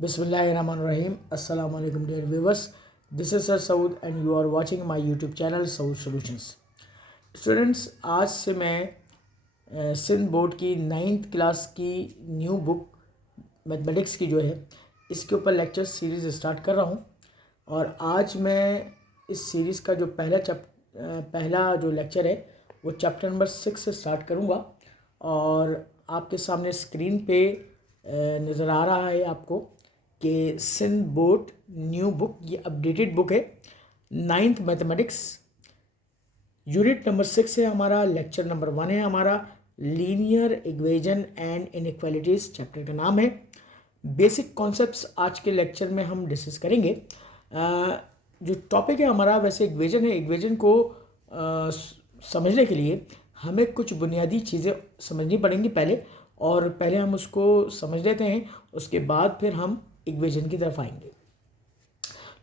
Bismillahirrahmanirrahim. Assalamu alaikum dear viewers. This is Sir Saud and you are watching my YouTube channel Saud Solutions. Students, आज से मैं Sindh board की 9th class की new book mathematics की जो है इसके ऊपर लेक्चर सीरीज़ स्टार्ट कर रहा हूँ। और आज मैं इस सीरीज़ का जो पहला जो लेक्चर है वो चैप्टर नंबर 6 से स्टार्ट करूँगा। और आपके सामने स्क्रीन पे नज़र आ रहा है आपको कि सिंध बोर्ड न्यू बुक, ये अपडेटेड बुक है। 9th मैथमेटिक्स यूनिट नंबर 6 है हमारा, लेक्चर नंबर 1 है हमारा, linear equation and inequalities chapter का नाम है। बेसिक कॉन्सेप्ट्स आज के लेक्चर में हम डिस्कस करेंगे। जो टॉपिक है हमारा वैसे इक्वेशन है। इक्वेशन को समझने के लिए हमें कुछ बुनियादी चीज़ें समझनी पड़ेंगी पहले, और पहले हम उसको समझ लेते हैं, उसके बाद फिर हम इक्वेशन की तरफ आएंगे।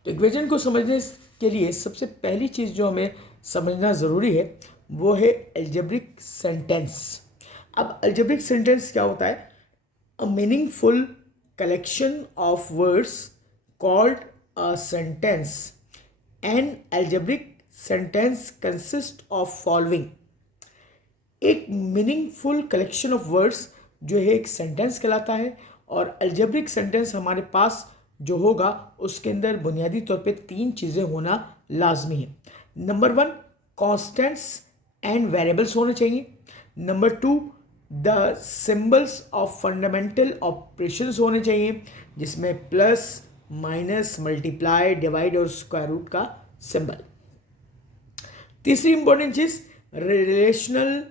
तो इक्वेशन को समझने के लिए सबसे पहली चीज़ जो हमें समझना ज़रूरी है वो है अलजेब्रिक सेंटेंस। अब अलजेब्रिक सेंटेंस क्या होता है? A meaningful collection of words called a sentence. N algebraic sentence consist of following. एक मीनिंगफुल कलेक्शन ऑफ वर्ड्स जो है एक सेंटेंस कहलाता है, और अलजेब्रिक सेंटेंस हमारे पास जो होगा उसके अंदर बुनियादी तौर पे 3 चीज़ें होना लाजमी है। नंबर 1, कॉन्स्टेंट्स एंड वेरिएबल्स होने चाहिए। Number 2, the symbols of fundamental operations होने चाहिए, जिसमें प्लस, माइनस, मल्टीप्लाई, डिवाइड और स्क्वायर रूट का सिंबल। तीसरी इंपॉर्टेंट चीज़, रिलेशनल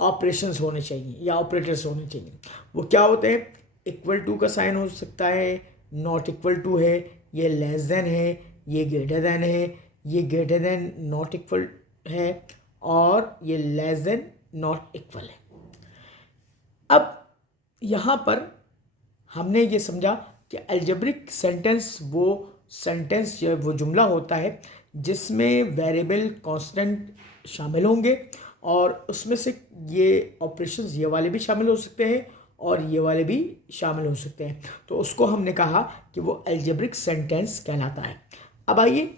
ऑपरेशंस होने चाहिए या ऑपरेटर्स होने चाहिए। वो क्या होते हैं? इक्वल टू का साइन हो सकता है, नॉट इक्वल टू है, ये लेस देन है, ये ग्रेटर देन है, ये ग्रेटर देन नॉट इक्वल है, और ये लेस देन नॉट इक्वल है। अब यहाँ पर हमने ये समझा कि अलजेब्रिक सेंटेंस वो सेंटेंस या वो जुमला होता है जिसमें वेरिएबल कांस्टेंट शामिल होंगे, और उसमें से ये ऑपरेशंस ये वाले भी शामिल हो सकते हैं और ये वाले भी शामिल हो सकते हैं। तो उसको हमने कहा कि वो अलजेब्रिक सेंटेंस कहलाता है। अब आइए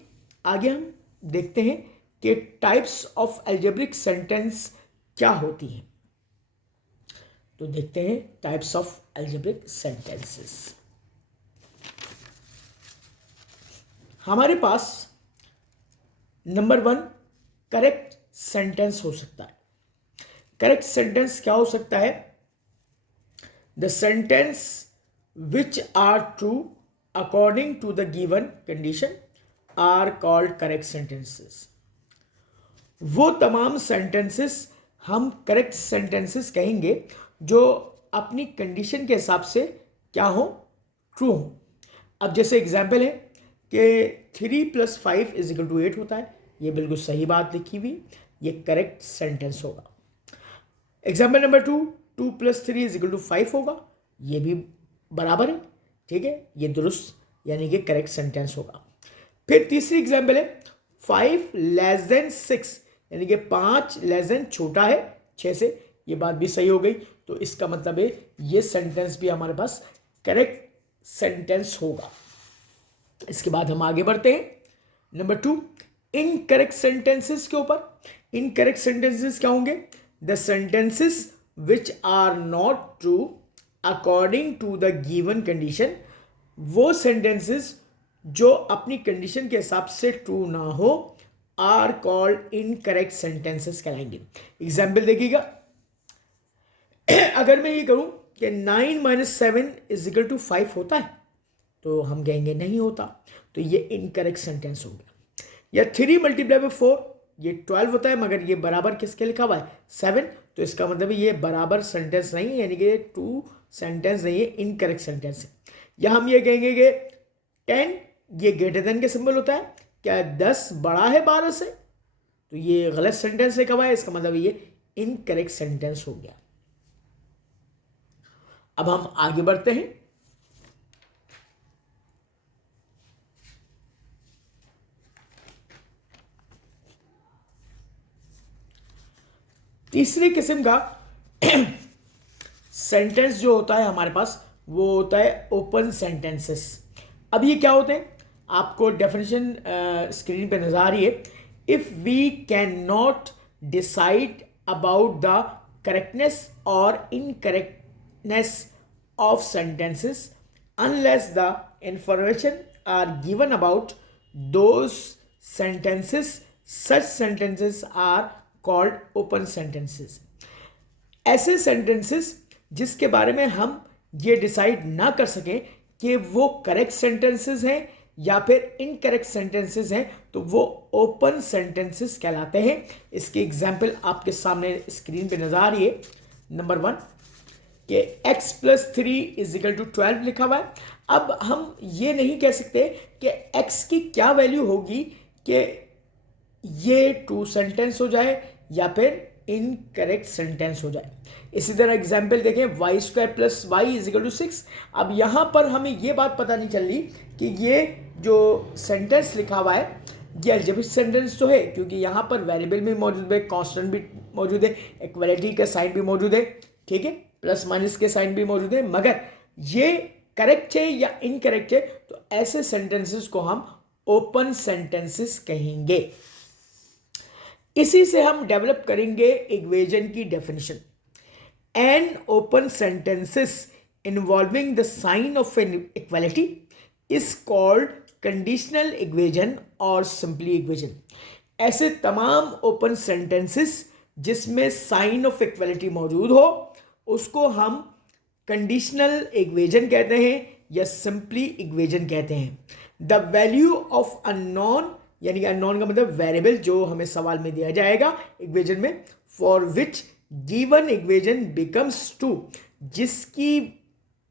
आगे हम देखते हैं कि टाइप्स ऑफ अलजेब्रिक सेंटेंस क्या होती हैं। तो देखते हैं टाइप्स ऑफ अलजेब्रिक सेंटेंसेस। हमारे पास नंबर 1 करेक्ट सेंटेंस हो सकता है। करेक्ट सेंटेंस क्या हो सकता है? The sentence which are true according to the given condition are called correct sentences. वो तमाम सेंटेंसेस हम करेक्ट सेंटेंसेस कहेंगे जो अपनी कंडीशन के हिसाब से क्या हो? ट्रू हो। अब जैसे एग्जाम्पल है कि 3 + 5 = 8 होता है, ये बिल्कुल सही बात लिखी हुई, ये करेक्ट सेंटेंस होगा। एग्जाम्पल नंबर 2, 2 + 3 = 5 होगा, ये भी बराबर है, ठीक है, ये दुरुस्त यानी कि करेक्ट सेंटेंस होगा। फिर तीसरी एग्जाम्पल है 5 < 6 यानी कि 5 छोटा है 6 से, ये बात भी सही हो गई। तो इसका मतलब है ये सेंटेंस भी हमारे पास करेक्ट सेंटेंस होगा। इसके बाद हम आगे बढ़ते हैं नंबर 2, इनकरेक्ट सेंटेंसेस के ऊपर। इनकरेक्ट सेंटेंसेस क्या होंगे? The sentences which are not true according to the given condition. वो सेंटेंसेस जो अपनी कंडीशन के हिसाब से ट्रू ना हो आर कॉल्ड इनकरेक्ट सेंटेंसेस कहलाएंगे। एग्जाम्पल देखिएगा, अगर मैं ये कहूं कि 9 - 7 = 5 होता है, तो हम कहेंगे नहीं होता, तो ये इनकरेक्ट सेंटेंस हो गया। या 3 × 4 ये 12 होता है, मगर ये बराबर किसके लिखा हुआ है? 7, तो इसका मतलब ये बराबर सेंटेंस नहीं है, यानी कि ट्रू सेंटेंस नहीं है, इनकरेक्ट सेंटेंस है। या हम ये कहेंगे कि 10 ये ग्रेटर देन के सिंबल होता है, क्या 10 बड़ा है 12 से? तो ये गलत सेंटेंस लिखा हुआ है, इसका मतलब ये इनकरेक्ट सेंटेंस हो गया। अब हम आगे बढ़ते हैं। तीसरी किस्म का सेंटेंस जो होता है हमारे पास वो होता है ओपन सेंटेंसेस। अब ये क्या होते हैं, आपको डेफिनेशन स्क्रीन पे नजर आ रही है। If we can not decide about the correctness और incorrectness of sentences unless the information are given about those sentences, such sentences are called open sentences। ऐसे sentences जिसके बारे में हम ये डिसाइड ना कर सकें कि वो करेक्ट सेंटेंसेस हैं या फिर इनकरेक्ट सेंटेंसेस हैं, तो वो ओपन सेंटेंसेस कहलाते हैं। इसकी एग्जाम्पल आपके सामने स्क्रीन पे नजर आ रही है। नंबर 1 कि x + 3 = 12 लिखा हुआ है। अब हम ये नहीं कह सकते कि x की क्या वैल्यू होगी कि ये ट्रू सेंटेंस हो जाए या फिर इनकरेक्ट सेंटेंस हो जाए। इसी तरह एग्जाम्पल देखें, y² + y = 6। अब यहाँ पर हमें ये बात पता नहीं चल रही कि ये जो सेंटेंस लिखा हुआ है ये अलजेब्रिक सेंटेंस तो है, क्योंकि यहाँ पर वेरिएबल भी मौजूद है, कांस्टेंट भी मौजूद है, इक्वलिटी का साइन भी मौजूद है, ठीक है, प्लस माइनस के साइन भी मौजूद है। मगर ये करेक्ट है या इनकरेक्ट है, तो ऐसे सेंटेंसेस को हम ओपन सेंटेंसेस कहेंगे। इसी से हम डेवलप करेंगे इक्वेशन की definition. An open sentences involving the sign of an equality is called conditional equation और सिंपली इक्वेशन। ऐसे तमाम ओपन सेंटेंसेस जिसमें साइन ऑफ इक्वालिटी मौजूद हो उसको हम कंडीशनल इक्वेशन कहते हैं या सिंपली इक्वेशन कहते हैं। द वैल्यू ऑफ अननोन, यानी कि अननोन का मतलब वेरिएबल जो हमें सवाल में दिया जाएगा इक्वेशन में, for which given equation becomes true, जिसकी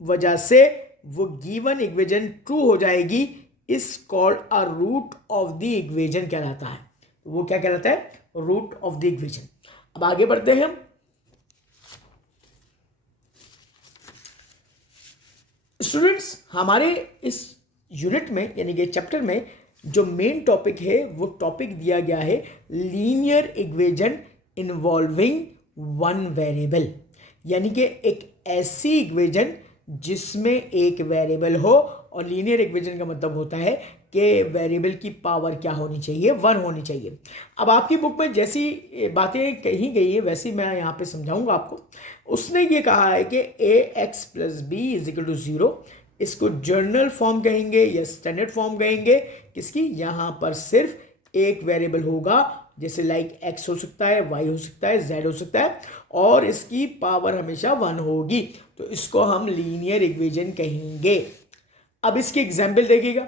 वजह से वो गिवन इक्वेशन ट्रू हो जाएगी, is called a root of the equation कहलाता है। वो क्या कहलाता है? Root of the equation. अब आगे बढ़ते हैं हम। स्टूडेंट्स, हमारे इस यूनिट में यानी कि चैप्टर में जो मेन टॉपिक है वो टॉपिक दिया गया है linear equation involving one variable, यानी कि एक ऐसी इक्वेशन जिसमें एक वेरिएबल हो, और लीनियर इक्वेशन का मतलब होता है कि वेरिएबल की पावर क्या होनी चाहिए? 1 होनी चाहिए। अब आपकी बुक में जैसी बातें कही गई है वैसी मैं यहाँ पे समझाऊंगा आपको। उसने ये कहा है कि ax + b = 0, इसको जर्नल फॉर्म कहेंगे या स्टैंडर्ड फॉर्म कहेंगे। किसकी? यहाँ पर सिर्फ एक वेरिएबल होगा, जैसे लाइक x हो सकता है, y हो सकता है, z हो सकता है, और इसकी पावर हमेशा 1 होगी, तो इसको हम लीनियर इक्वेशन कहेंगे। अब इसकी एग्जाम्पल देखिएगा।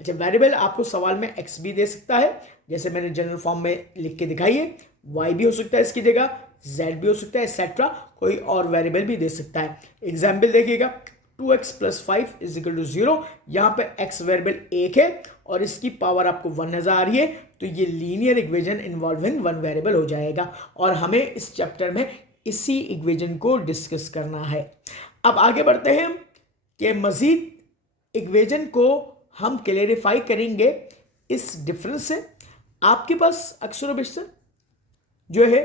अच्छा, वेरिएबल आपको सवाल में x भी दे सकता है, जैसे मैंने जनरल फॉर्म में लिख के दिखाई है, y भी हो सकता है इसकी जगह, z भी हो सकता है, एक्सेट्रा कोई और वेरिएबल भी दे सकता है। एग्जाम्पल देखिएगा, 2x + 5 = 0। यहाँ पे x वेरिएबल 1 है और इसकी पावर आपको 1 नजर आ रही है, तो ये linear equation involving one variable हो जाएगा, और हमें इस चैप्टर में इसी इक्वेशन को डिस्कस करना है। अब आगे बढ़ते हैं कि मजीद इक्वेशन को हम क्लेरिफाई करेंगे इस डिफरेंस से। आपके पास अक्सर बेशतर जो है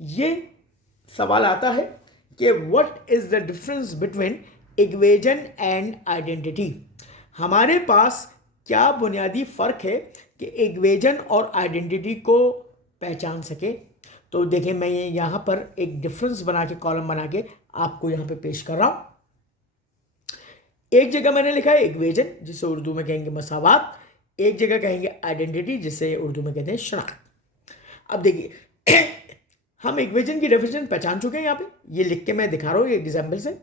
ये सवाल आता है कि what is the difference between equation and identity. हमारे पास क्या बुनियादी फर्क है कि इक्वेशन और आइडेंटिटी को पहचान सके। तो देखिए, मैं ये यहाँ पर एक डिफरेंस बना के, कॉलम बना के आपको यहाँ पे पेश कर रहा हूँ। एक जगह मैंने लिखा है इक्वेशन, जिसे उर्दू में कहेंगे मसावात, एक जगह कहेंगे आइडेंटिटी, जिसे उर्दू में कहते हैं शनाख्त। अब देखिए हम इक्वेशन की डेफिनेशन पहचान चुके हैं। यहाँ पे ये लिख के मैं दिखा रहा हूँ एग्जाम्पल से।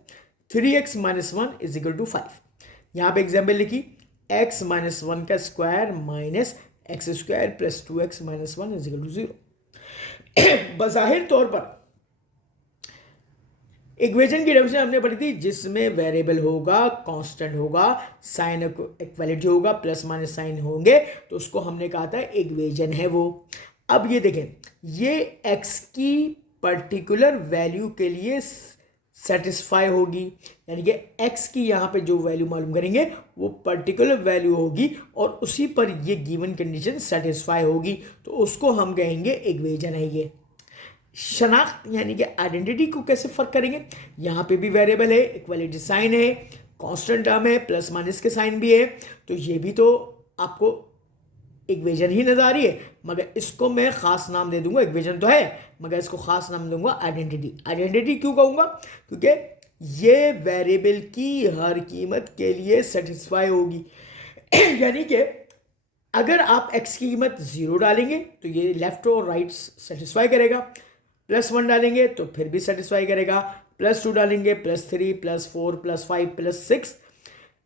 3x - 1 = 5। यहाँ पे एग्जाम्पल लिखी, x - 1 का स्क्वायर माइनस x² + 2x - 1 = 0। बज़ाहिर तौर पर इक्वेशन की डेफिनेशन हमने पढ़ी थी जिसमें वेरिएबल होगा, कांस्टेंट होगा, साइन इक्वालिटी होगा, प्लस माइनस साइन होंगे, तो उसको हमने कहा था इक्वेशन है वो। अब ये देखें, ये x की पर्टिकुलर वैल्यू के लिए सेटिस्फाई होगी, यानी कि x की यहाँ पे जो वैल्यू मालूम करेंगे वो पर्टिकुलर वैल्यू होगी और उसी पर ये गिवन कंडीशन सेटिस्फाई होगी, तो उसको हम कहेंगे इक्वेशन है ये। शनाख्त यानी कि आइडेंटिटी को कैसे फर्क करेंगे? यहाँ पे भी वेरिएबल है, इक्वालिटी साइन है, कांस्टेंट टर्म है, प्लस माइनस के साइन भी है, तो ये भी तो आपको इक्वेशन ही नजर आ रही है, मगर इसको मैं खास नाम दे दूंगा, इक्वेशन तो है मगर इसको खास नाम दूंगा आइडेंटिटी। आइडेंटिटी क्यों कहूंगा? क्योंकि ये वेरिएबल की हर कीमत के लिए सेटिस्फाई होगी। यानी कि अगर आप x की कीमत 0 डालेंगे तो ये लेफ्ट और राइट सेटिस्फाई करेगा, +1 डालेंगे तो फिर भी सेटिस्फाई करेगा, +2 डालेंगे, +3, +4, +5, +6,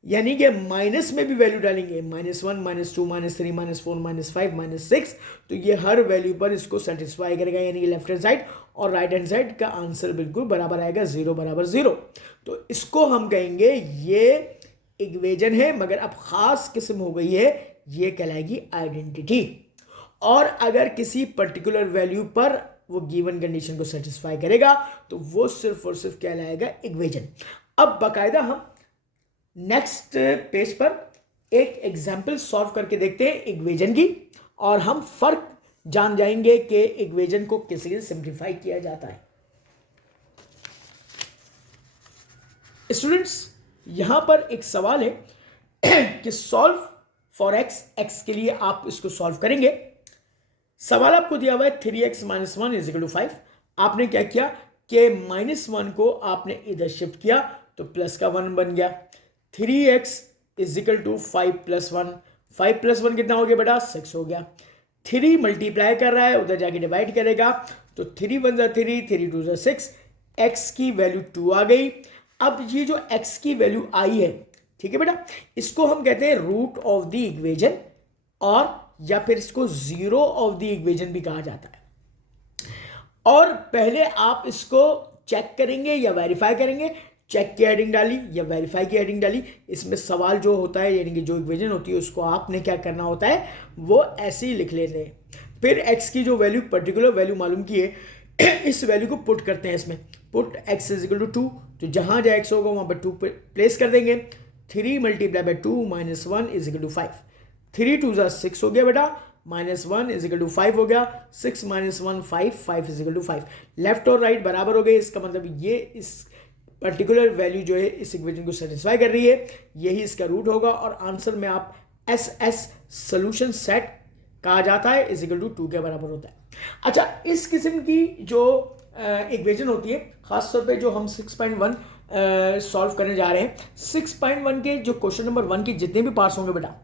यानी कि माइनस में भी वैल्यू डालेंगे, -1, -2, -3, -4, -5, -6, तो ये हर वैल्यू पर इसको सेटिस्फाई करेगा, यानी कि लेफ्ट हैंड साइड और राइट हैंड साइड का आंसर बिल्कुल बराबर आएगा, 0 बराबर 0। तो इसको हम कहेंगे ये इक्वेशन है, मगर अब खास किस्म हो गई है, ये कहलाएगी आइडेंटिटी। और अगर किसी पर्टिकुलर वैल्यू पर वो गिवन कंडीशन को सेटिस्फाई करेगा तो वो सिर्फ और सिर्फ कहलाएगा इक्वेशन। अब बाकायदा हम नेक्स्ट पेज पर एक एग्जाम्पल सॉल्व करके देखते हैं इक्वेशन की, और हम फर्क जान जाएंगे कि इक्वेशन को कैसे सिंप्लीफाई किया जाता है। स्टूडेंट्स, यहां पर एक सवाल है कि सॉल्व फॉर x के लिए आप इसको सॉल्व करेंगे। सवाल आपको दिया हुआ है 3x - 1 = 5। आपने क्या किया कि -1 को आपने इधर शिफ्ट किया तो प्लस का 1 बन गया। 3x = 5 + 1, 5 + 1 कितना हो गया बेटा? 6 हो गया। 3 मल्टीप्लाई कर रहा है, उधर जाके डिवाइड करेगा तो 3 × 1 = 3, 3 × 2 = 6, x की वैल्यू 2 आ गई। अब ये जो x की वैल्यू आई है, ठीक है बेटा, इसको हम कहते हैं रूट ऑफ द इक्वेशन, और या फिर इसको जीरो ऑफ द इक्वेशन भी कहा जाता है। और पहले आप इसको चेक करेंगे या वेरीफाई करेंगे। चेक की हेडिंग डाली या वेरीफाई की हेडिंग डाली, इसमें सवाल जो होता है यानी कि जो इक्वेशन होती है उसको आपने क्या करना होता है, वो ऐसे ही लिख लेते हैं। फिर x की जो वैल्यू पर्टिकुलर वैल्यू मालूम की है, इस वैल्यू को पुट करते हैं इसमें। पुट x = 2, तो जहां जहां x होगा वहां पर 2 प्लेस कर देंगे। 3 × 2 - 1 = 5, 3 × 2 = 6 हो गया बेटा, -1 = 5 हो गया, 6 - 1 5, 5 = 5। लेफ्ट और राइट बराबर हो गए, इसका मतलब ये इस पर्टिकुलर वैल्यू जो है इस इक्वेशन को सेटिस्फाई कर रही है, यही इसका रूट होगा। और आंसर में आप SS सोल्यूशन सेट कहा जाता है, = 2 के बराबर होता है। अच्छा, इस किस्म की जो इक्वेशन होती है, खासतौर पे जो हम 6.1 सॉल्व करने जा रहे हैं, 6.1 के जो क्वेश्चन नंबर 1 के जितने भी पार्ट्स होंगे बेटा,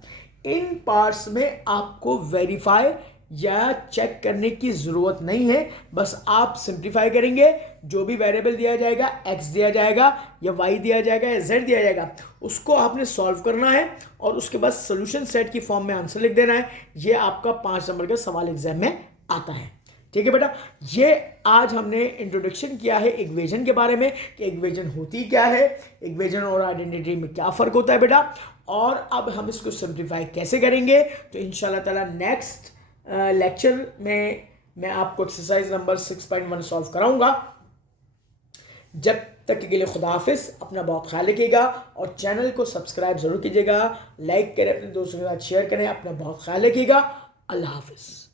इन पार्ट्स में आपको वेरीफाई या चेक करने की जरूरत नहीं है। बस आप सिंप्लीफाई करेंगे, जो भी वेरिएबल दिया जाएगा, x दिया जाएगा या y दिया जाएगा या z दिया जाएगा, उसको आपने सॉल्व करना है और उसके बाद सोल्यूशन सेट की फॉर्म में आंसर लिख देना है। ये आपका 5 नंबर का सवाल एग्जाम में आता है। ठीक है बेटा, ये आज हमने इंट्रोडक्शन किया है इक्वेशन के बारे में कि इक्वेशन होती क्या है, इक्वेशन और आइडेंटिटी में क्या फ़र्क होता है बेटा, और अब हम इसको सिंप्लीफाई कैसे करेंगे। तो इंशाल्लाह ताला नेक्स्ट लेक्चर में मैं आपको एक्सरसाइज नंबर 6.1 सॉल्व कराऊंगा। जब तक के लिए खुदा हाफिज़, अपना बहुत ख्याल रखिएगा और चैनल को सब्सक्राइब ज़रूर कीजिएगा, लाइक करें, अपने दोस्तों के साथ शेयर करें। अपना बहुत ख्याल रखिएगा। अल्लाह हाफिज़।